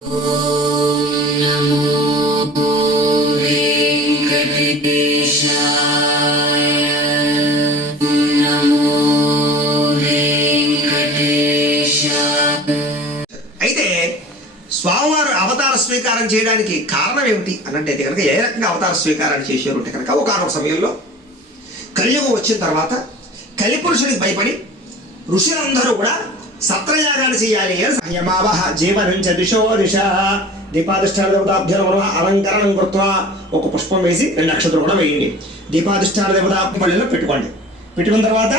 అయితే స్వామివారు అవతార స్వీకారం చేయడానికి కారణం ఏమిటి అనంటే కనుక ఏ రకంగా అవతార స్వీకారాన్ని చేశారు అంటే కనుక ఒకనొక సమయంలో కలియుగం వచ్చిన తర్వాత కలిపురుషుడికి భయపడి ఋషులందరూ కూడా సత్రయాగాలు చేయాలి అని సంయమావహ జీవనంచ దిశో దిశ దీపాధిష్టాన దేవతాభ్యం అలంకరణం కృత్వా ఒక పుష్పం వేసి 2 అక్షతలు కూడా వేయండి. దీపాధిష్టాన దేవత పళ్ళెలో పెట్టుకోండి. పెట్టుకున్న తర్వాత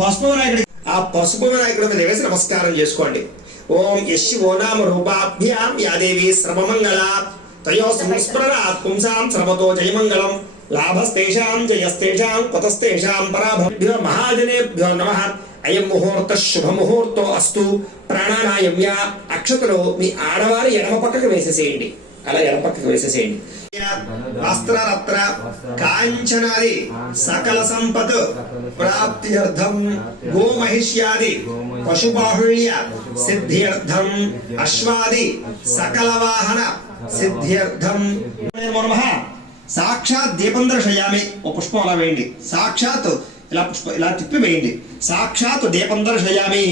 పసుపు వినాయకుడికి ఆ పసుపు వినాయకుడి మీద వేసి నమస్కారం చేసుకోండి. ఓం యశివో నామ రూపాభ్యాం యాదేవి శ్రమమంగళ తయో సంస్మరణాత్ పుంసాం శ్రమతో జయమంగళం లాభస్తేషాం జయస్తేషాం కుతస్తేషాం పరాభభ్యో మహాజనేభ్యో నమః అయం ముహూర్త శుభ ముహూర్తో అస్తు ప్రాణాయామ్య అక్షతలు మీ ఆడవారి ఎడమ పక్కకు వేసేసేయండి. అలా ఎడమ పక్కకు వేసేసేయండి. వస్త్రరత్న కాంచనాది సకల సంపత్ ప్రాప్త్యర్థం గోమహిష్యాది పశుబాహుళ్య సిద్ధ్యర్థం అశ్వాది సకల వాహన సిద్ధ్యర్థం సాక్షాత్ దీపం దర్శయామి. ఓ పుష్పం అలా వేయండి. సాక్షాత్ ఇలా పుష్పం ఇలా తిప్పి వేయండి. సాక్షాత్ దీపం దర్శయామి.